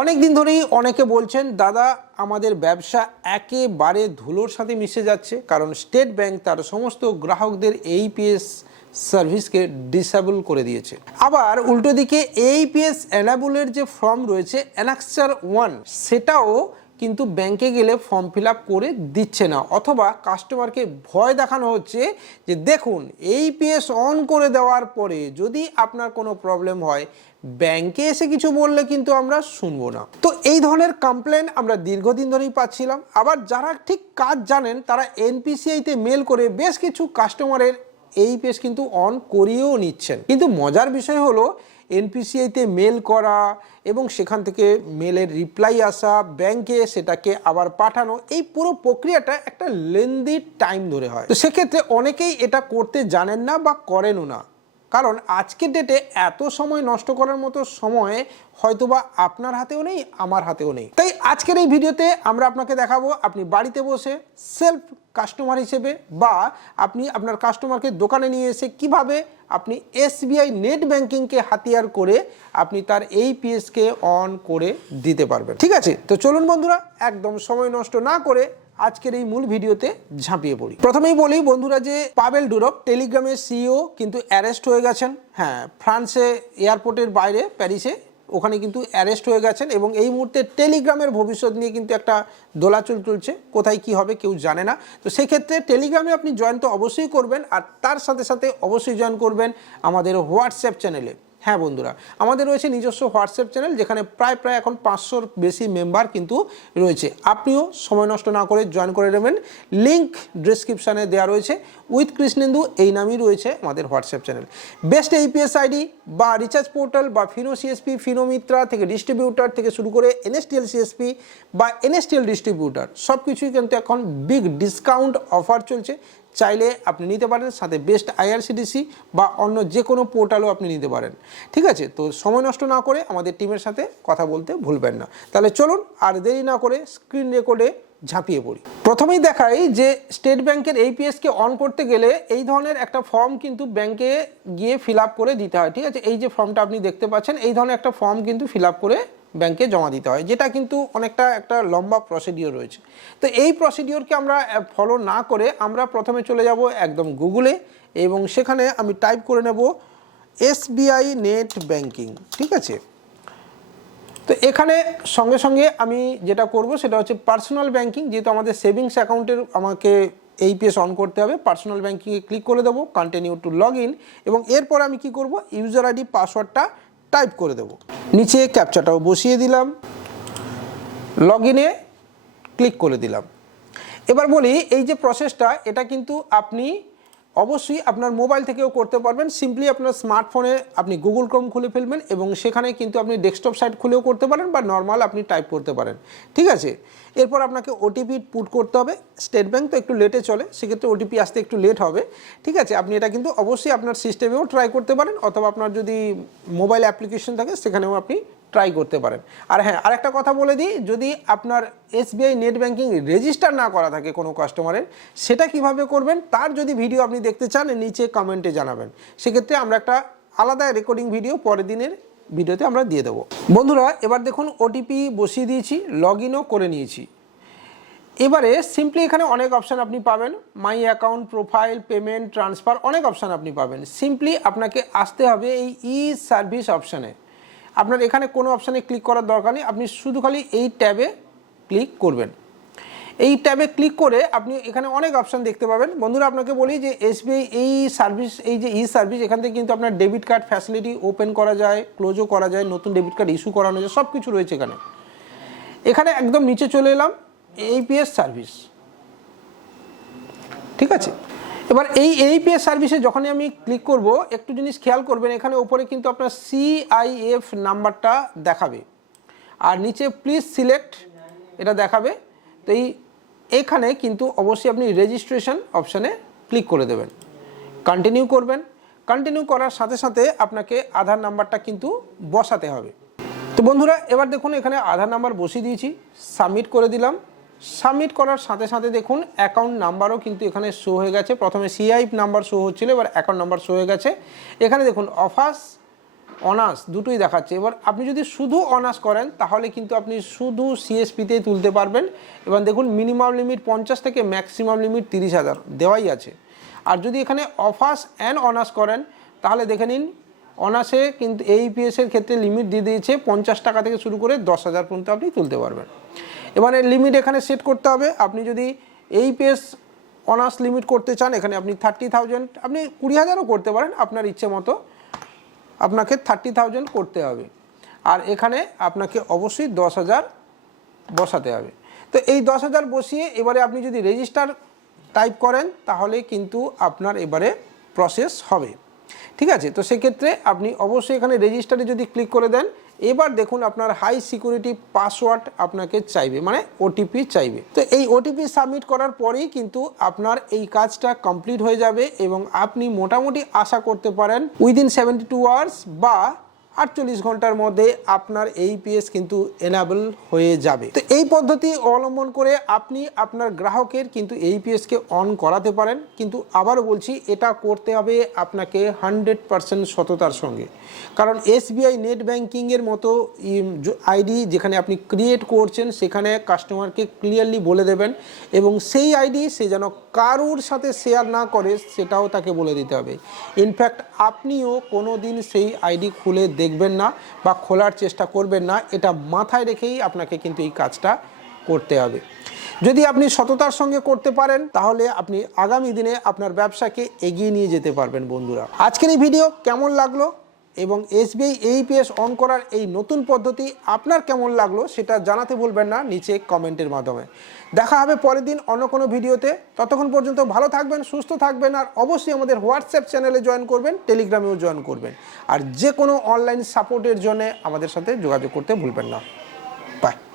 অনেক দিন ধরেই অনেকে বলছেন, দাদা, আমাদের ব্যবসা একেবারে ধুলোর সাথে মিশে যাচ্ছে, কারণ স্টেট ব্যাংক তার সমস্ত গ্রাহকদের এই এইপিএস সার্ভিসকে ডিসেবল করে দিয়েছে। আবার উল্টো দিকে এই এইপিএস এনাবুলের যে ফর্ম রয়েছে অ্যানাক্সার ওয়ান সেটাও কিন্তু ব্যাংকে গেলে ফর্ম ফিল করে দিচ্ছে না। অথবা কাস্টমারকে ভয় দেখানো হচ্ছে যে দেখুন এই পিএস অন করে দেওয়ার পরে যদি আপনার কোনো প্রবলেম হয়, ব্যাংকে এসে কিছু বললে কিন্তু আমরা শুনব না। তো এই ধরনের কমপ্লেন আমরা দীর্ঘদিন ধরেই পাচ্ছিলাম। আবার যারা ঠিক কাজ জানেন, তারা এনপিসিআইতে মেল করে বেশ কিছু কাস্টমারের এই পেজ কিন্তু অন করিয়েও নিচ্ছেন। কিন্তু মজার বিষয় হলো এনপিসিআইতে মেল করা এবং সেখান থেকে মেলের রিপ্লাই আসা ব্যাংকে সেটাকে আবার পাঠানো, এই পুরো প্রক্রিয়াটা একটা লেন্দি টাইম ধরে হয়। তো সেক্ষেত্রে অনেকেই এটা করতে জানেন না বা করেনও না। কারণ আজকের ডেটে এত সময় নষ্ট করার মতো সময় হয়তোবা আপনার হাতেও নেই, আমার হাতেও নেই। আজকের এই ভিডিওতে আমরা আপনাকে দেখাবো আপনি বাড়িতে বসে সেলফ কাস্টমার হিসেবে বা আপনি আপনার কাস্টমারকে দোকানে নিয়ে এসে কীভাবে আপনি এসবিআই নেট ব্যাংকিংকে হাতিয়ার করে আপনি তার এই পিএসকে অন করে দিতে পারবেন। ঠিক আছে? তো চলুন বন্ধুরা, একদম সময় নষ্ট না করে আজকের এই মূল ভিডিওতে ঝাঁপিয়ে পড়ি। প্রথমেই বলি বন্ধুরা যে পাবেল ডুরপ টেলিগ্রামের সিইও কিন্তু অ্যারেস্ট হয়ে গেছেন। হ্যাঁ ফ্রান্সে এয়ারপোর্টের বাইরে, প্যারিসে ওখানে কিন্তু অ্যারেস্ট হয়ে গেছেন এবং এই মুহূর্তে টেলিগ্রামের ভবিষ্যৎ নিয়ে কিন্তু একটা দোলাচল চলছে। কোথায় কি হবে কেউ জানে না। তো সেক্ষেত্রে টেলিগ্রামে আপনি জয়েন তো অবশ্যই করবেন আর তার সাথে সাথে অবশ্যই জয়েন করবেন আমাদের হোয়াটসঅ্যাপ চ্যানেলে হ্যাঁ বন্ধুরা, আমাদের রয়েছে নিজস্ব হোয়াটসঅ্যাপ চ্যানেল যেখানে প্রায় প্রায় এখন পাঁচশোর বেশি মেম্বার কিন্তু রয়েছে। আপনিও সময় নষ্ট না করে জয়েন করে নেবেন। লিঙ্ক ডিসক্রিপশানে দেওয়া রয়েছে। উইথ কৃষ্ণেন্দু এই নামই রয়েছে আমাদের WhatsApp channel. Best AEPS ID বা রিচার্জ পোর্টাল বা ফিনো সিএসপি ফিনো মিত্রা থেকে ডিস্ট্রিবিউটার থেকে শুরু করে এনএসটিএল সিএসপি বা এনএসটিএল ডিস্ট্রিবিউটার সব কিছুই কিন্তু এখন বিগ ডিসকাউন্ট অফার চলছে। চাইলে আপনি নিতে পারেন, সাথে বেস্ট আইআরসিডিসি বা অন্য যে কোনো পোর্টালও আপনি নিতে পারেন। ঠিক আছে? তো সময় নষ্ট না করে আমাদের টিমের সাথে কথা বলতে ভুলবেন না। তাহলে চলুন আর দেরি না করে স্ক্রিন রেকর্ডে ঝাঁপিয়ে পড়ি। প্রথমেই দেখাই যে স্টেট ব্যাংকের এইপিএসকে অন করতে গেলে এই ধরনের একটা ফর্ম কিন্তু ব্যাংকে গিয়ে ফিল করে দিতে হয়। ঠিক আছে? এই যে ফর্মটা আপনি দেখতে পাচ্ছেন, এই ধরনের একটা ফর্ম কিন্তু ফিল করে ব্যাংকে জমা দিতে হয়, যেটা কিন্তু অনেকটা একটা লম্বা প্রসিডিওর রয়েছে। তো এই প্রসিডিওরকে আমরা ফলো না করে আমরা প্রথমে চলে যাব একদম গুগলে এবং সেখানে আমি টাইপ করে নেব এসবিআই নেট ব্যাংকিং ঠিক আছে? তো এখানে সঙ্গে সঙ্গে আমি যেটা করব সেটা হচ্ছে পার্সোনাল ব্যাংকিং যেহেতু আমাদের সেভিংস অ্যাকাউন্টের আমাকে এই এইপিএস অন করতে হবে পার্সোনাল ব্যাংকিংয়ে ক্লিক করে দেবো কন্টিনিউ টু লগ ইন এবং এরপর আমি কি করব? ইউজার আইডি পাসওয়ার্ডটা টাইপ করে দেব। নিচে ক্যাপচাটাও বসিয়ে দিলাম। লগ ইনে ক্লিক করে দিলাম। এবার বলি, এই যে প্রসেসটা এটা কিন্তু আপনি অবশ্যই আপনার মোবাইল থেকেও করতে পারবেন। সিম্পলি আপনার স্মার্টফোনে আপনি গুগল ক্রোম খুলে ফেলবেন এবং সেখানে কিন্তু আপনি ডেস্কটপ সাইট খুলেও করতে পারেন বা নর্মাল আপনি টাইপ করতে পারেন। ঠিক আছে? এরপর আপনাকে ওটিপি পুট করতে হবে। স্টেট ব্যাঙ্ক তো একটু লেটে চলে, সেক্ষেত্রে ওটিপি আসতে একটু লেট হবে। ঠিক আছে? আপনি এটা কিন্তু অবশ্যই আপনার সিস্টেমেও ট্রাই করতে পারেন, অথবা আপনার যদি মোবাইল অ্যাপ্লিকেশন থাকে, সেখানেও আপনি ট্রাই করতে পারেন। আর হ্যাঁ আরেকটা কথা বলে দিই, যদি আপনার এসবিআই নেট ব্যাঙ্কিং রেজিস্টার না করা থাকে কোনো কাস্টমারের সেটা কীভাবে করবেন? তার যদি ভিডিও আপনি দেখতে চান, নিচে কমেন্টে জানাবেন। সেক্ষেত্রে আমরা একটা আলাদা রেকর্ডিং ভিডিও পরের দিনের ভিডিওতে আমরা দিয়ে দেবো। বন্ধুরা, এবার দেখুন ওটিপি বসিয়ে দিয়েছি লগ ইনও করে নিয়েছি। এবারে সিম্পলি এখানে অনেক অপশান আপনি পাবেন। My account profile payment transfer অনেক অপশান আপনি পাবেন। সিম্পলি আপনাকে আসতে হবে এই ই সার্ভিস অপশানে আপনার এখানে কোনো অপশানে ক্লিক করার দরকার নেই। আপনি শুধু খালি এই ট্যাবে ক্লিক করবেন। এই ট্যাবে ক্লিক করে আপনি এখানে অনেক অপশান দেখতে পাবেন। বন্ধুরা, আপনাকে বলি যে এসবিআই এই সার্ভিস এই যে ই সার্ভিস এখান থেকে কিন্তু আপনার ডেবিট কার্ড ফ্যাসিলিটি ওপেন করা যায় ক্লোজও করা যায়, নতুন ডেবিট কার্ড ইস্যু করানো যায় সব কিছু রয়েছে এখানে। এখানে একদম নিচে চলে এলাম এইপিএস সার্ভিস ঠিক আছে? এবার এই এইপিএস সার্ভিসে যখনই আমি ক্লিক করব, একটু জিনিস খেয়াল করবেন, এখানে উপরে কিন্তু আপনার সিআইএফ নাম্বারটা দেখাবে। আর নিচে প্লিজ সিলেক্ট এটা দেখাবে। তো এই, এখানে কিন্তু অবশ্যই আপনি রেজিস্ট্রেশন অপশানে ক্লিক করে দেবেন। কন্টিনিউ করবেন। কন্টিনিউ করার সাথে সাথে আপনাকে আধার নাম্বারটা কিন্তু বসাতে হবে। তো বন্ধুরা, এবার দেখুন এখানে আধার নাম্বার বসিয়ে দিয়েছি সাবমিট করে দিলাম। সাবমিট করার সাথে সাথে দেখুন অ্যাকাউন্ট নাম্বারও কিন্তু এখানে শো হয়ে গেছে। প্রথমে সিআই নাম্বার শো হচ্ছিল, এবার অ্যাকাউন্ট নাম্বার শো হয়ে গেছে। এখানে দেখুন অফার্স অনার্স দুটোই দেখাচ্ছে। এবার আপনি যদি শুধু অনার্স করেন, তাহলে কিন্তু আপনি শুধু সিএসপিতেই তুলতে পারবেন। এবার দেখুন মিনিমাম লিমিট পঞ্চাশ থেকে ম্যাক্সিমাম লিমিট তিরিশ হাজার দেওয়াই আছে। আর যদি এখানে অফার্স অ্যান্ড অনার্স করেন, তাহলে দেখে নিন অনার্সে কিন্তু এইপিএসের ক্ষেত্রে লিমিট দিয়ে দিয়েছে পঞ্চাশ টাকা থেকে শুরু করে দশ হাজার পর্যন্ত আপনি তুলতে পারবেন। এবারে লিমিট এখানে সেট করতে হবে। আপনি যদি এইপিএস অনার্স লিমিট করতে চান, এখানে আপনি থার্টি থাউজেন্ড আপনি কুড়ি হাজারও করতে পারেন আপনার ইচ্ছে মতো। আপনাকে থার্টি থাউজেন্ড করতে হবে। আর এখানে আপনাকে অবশ্যই দশ হাজার বসাতে হবে। তো এই দশ হাজার বসিয়ে এবারে আপনি যদি রেজিস্টার টাইপ করেন, তাহলে কিন্তু আপনার এবারে প্রসেস হবে। ঠিক আছে? তো সেক্ষেত্রে আপনি অবশ্যই এখানে রেজিস্টারে যদি ক্লিক করে দেন, এবার দেখুন আপনার হাই সিকিউরিটি পাসওয়ার্ড আপনাকে চাইবে মানে ওটিপি চাইবে। তো এই ওটিপি সাবমিট করার পরেই কিন্তু আপনার এই কাজটা কমপ্লিট হয়ে যাবে এবং আপনি মোটামুটি আশা করতে পারেন উইদিন সেভেন্টি টু আওয়ার্স বা আটচল্লিশ ঘণ্টার মধ্যে আপনার এই পিএস কিন্তু এনাবেল হয়ে যাবে। তো এই পদ্ধতি অবলম্বন করে আপনি আপনার গ্রাহকের কিন্তু এই পিএসকে অন করাতে পারেন। কিন্তু আবার বলছি, এটা করতে হবে আপনাকে হান্ড্রেড পারসেন্ট সততার সঙ্গে। কারণ এসবিআই নেট ব্যাংকিংয়ের মতো আইডি যেখানে আপনি ক্রিয়েট করছেন, সেখানে কাস্টমারকে ক্লিয়ারলি বলে দেবেন এবং সেই আইডি সে যেন কারুর সাথে শেয়ার না করে, সেটাও তাকে বলে দিতে হবে। ইনফ্যাক্ট আপনিও কোনো দিন সেই আইডি খুলে দেখবেন না বা খোলার চেষ্টা করবেন না, এটা মাথায় রেখেই আপনাকে কিন্তু এই কাজটা করতে হবে। যদি আপনি সততার সঙ্গে করতে পারেন, তাহলে আপনি আগামী দিনে আপনার ব্যবসাকে এগিয়ে নিয়ে যেতে পারবেন বন্ধুরা। আজকের এই ভিডিও কেমন লাগল? এবং এসবিআই এইপিএস অন করার এই নতুন পদ্ধতি আপনার কেমন লাগল সেটা জানাতে ভুলবেন না নিচে কমেন্টের মাধ্যমে। দেখা হবে পরের দিন অন্য কোনো ভিডিওতে। ততক্ষণ পর্যন্ত ভালো থাকবেন, সুস্থ থাকবেন আর অবশ্যই আমাদের হোয়াটসঅ্যাপ চ্যানেলে জয়েন করবেন, টেলিগ্রামেও জয়েন করবেন। আর যে কোনো অনলাইন সাপোর্টের জন্য আমাদের সাথে যোগাযোগ করতে ভুলবেন না। বাই।